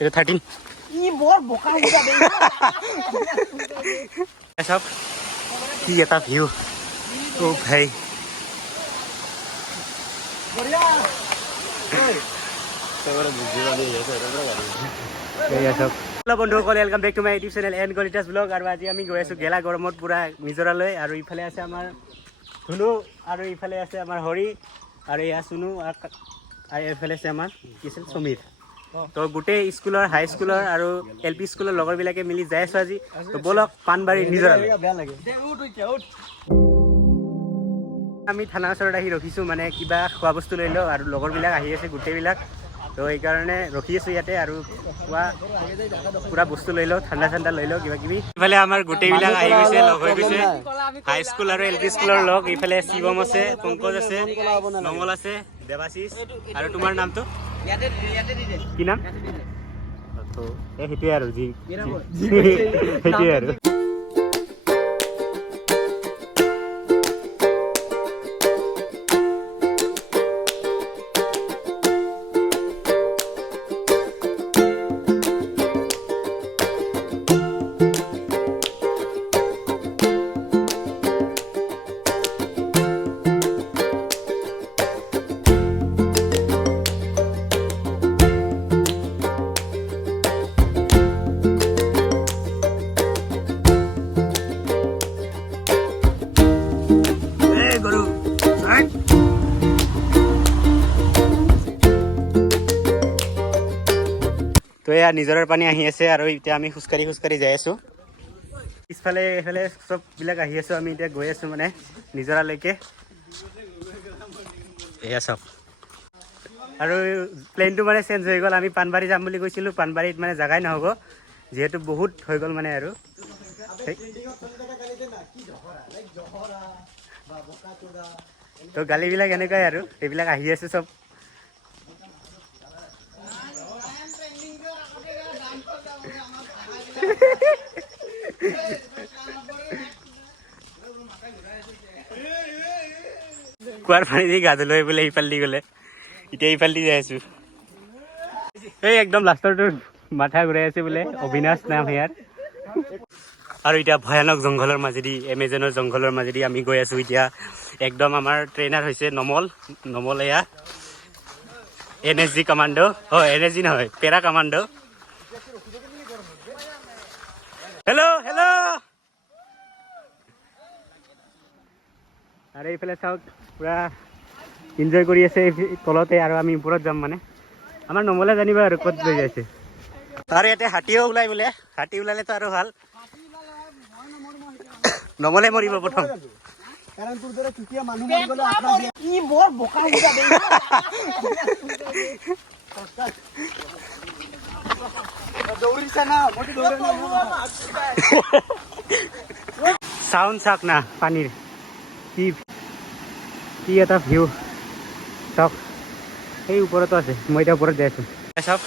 এটা 13 সব কি এটা ভিউ ও ভাই हेलो बंधुসকল welcome back to my YouTube channel and गलिटास ब्लॉग और आज আমি গৈ আছো গেলা গৰমত পুৰা নিজৰালৈ আৰু ইফালে আছে আমাৰ ধুনু আৰু ইফালে আছে আমাৰ হৰি আৰু এয়া সুনু আৰু ইফালে আছে আমাৰ কিছিল সমীৰ তো গোটেই স্কুলৰ হাই স্কুলৰ আৰু এলপি স্কুলৰ লগৰ বিলাকে মিলি যাই আছো আজি তো বলক পানবাৰী নিজৰালৈ আমি থানা ওচৰত আহি ৰখিছো মানে কিবা খোৱা বস্তু লৈ লও আৰু লগৰ বিলাক আহি আছে গোটেই বিলাক তো এই কাৰণে ৰখি আছো ইয়াতে আৰু পুৰা বস্তু লৈ লও ঠাণ্ডা ঠাণ্ডা লৈ লও কিবা কিবি ইফালে আমাৰ গোটেই বিলাক আহি গৈছে লগ হৈ গৈছে হাই স্কুল আৰু এলপি স্কুলৰ লগ ইফালে শিৱম আছে পংকজ আছে নমল আছে দেৱাশিষ আৰু তোমাৰ নামটো কি নাম তো এই হেতুৱে আৰু জি হেতুৱে আৰু তো এয়া নিজৰৰ পানী আহি আছে আৰু এতিয়া আমি খোজকাঢ়ি যাই আছো পিছফালে এফালে সব বিলাক আহি আছো আমি এতিয়া গৈ আছো মানে নিজৰালৈকে এয়া সব আৰু প্লেনটো মানে চেঞ্জ হৈ গ'ল আমি পানবাৰী যাম বুলি কৈছিলো পানবাৰীত মানে জাগাই নহ'ব যেহেতু বহুত হৈ গ'ল মানে আৰু তো গালিবিলাক এনেকুৱাই আৰু এইবিলাক আহি আছে সব কুৱাৰ পানী দি গা ধুলো বোলে ইফাল দি গ'লে এতিয়া ইফাল দি যাই আছো এই একদম লাষ্টৰটো মাথা ঘূৰাই আছে বোলে অবিনাশ নাম ইয়াৰ আৰু এতিয়া ভয়ানক জংঘলৰ মাজেদি এমেজনৰ জংঘলৰ মাজেদি আমি গৈ আছো এতিয়া একদম আমাৰ ট্ৰেইনাৰ হৈছে নমল এয়া এনএসজি কমাণ্ডো এনএসজি নহয় পেৰা কমাণ্ডো হেল্ল' আৰু এইফালে চাওক পুৰা এনজয় কৰি আছে তলতে আৰু আমি ওপৰত যাম মানে আমাৰ নমলে জানিবা আৰু ক'ত লৈ যাইছে আৰু ইয়াতে হাতীও ওলাই বোলে হাতী ওলালেতো আৰু ভাল নমলে মৰিব প্ৰথম কাৰণ তোৰ দৰে চুটিয়া মানুহ মৰি গ'লে আপোনাৰ ই বৰ বোকা উঠা দেই দৌৰিছা না মটি দৌৰে না সাউন্ড চাক না পানীৰ কি এটা ভিউ চাওক সেই ওপৰতো আছে মই এতিয়া ওপৰত যাই আছো চাওক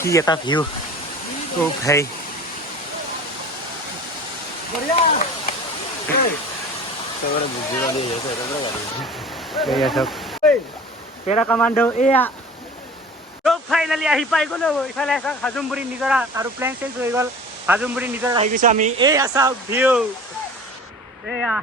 কি এটা ভিউ ও ভাই পেৰা কমাণ্ডো এয়া ফাইনেলি আহি পাই গ'লো ইফালে চাওক হাজুমবুৰী নিজৰা আৰু প্লেন চেঞ্জ হৈ গ'ল হাজুমবুৰী নিজৰা আহি গৈছো আমি এয়া চাওক ভিউ এয়া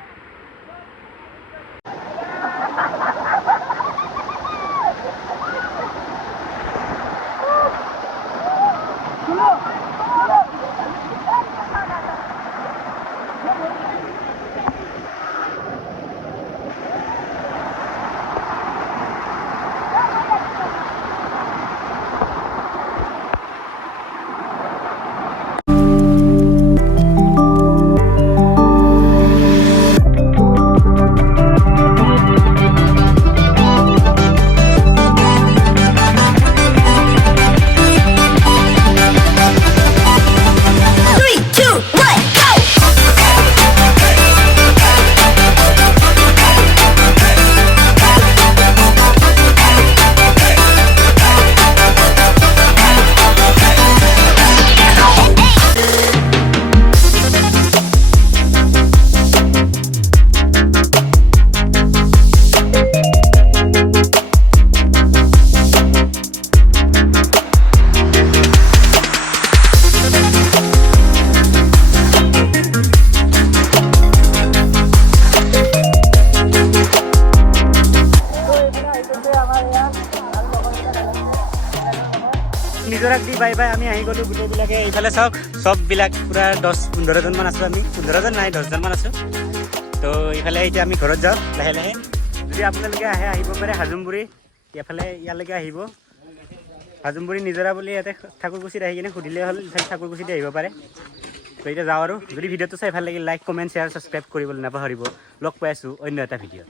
নিজৰাক দি বাই বাই আমি আহি গ'লোঁ গোটেইবিলাকে। এইফালে চাওক চববিলাক পূৰা 10-15জনমান আছোঁ আমি, 15জন নাই 10জনমান আছোঁ। তো এইফালে এতিয়া আমি ঘৰত যাওঁ লাহে লাহে। যদি আপোনালোকে আহিব পাৰে হাজুমবুৰী, এইফালে ইয়ালৈকে আহিব। হাজুমবুৰী নিজৰা বুলি ইয়াতে ঠাকুৰকুছিত আহি কিনে সুধিলে হ'ল, ইফালে ঠাকুৰকুছিতে আহিব পাৰে। তো এতিয়া যাওঁ আৰু। যদি ভিডিঅ'টো চাই ভাল লাগিল লাইক কমেণ্ট শ্বেয়াৰ ছাবস্ক্ৰাইব কৰিবলৈ নাপাহৰিব। লগ পাই আছোঁ অন্য এটা ভিডিঅ'ত।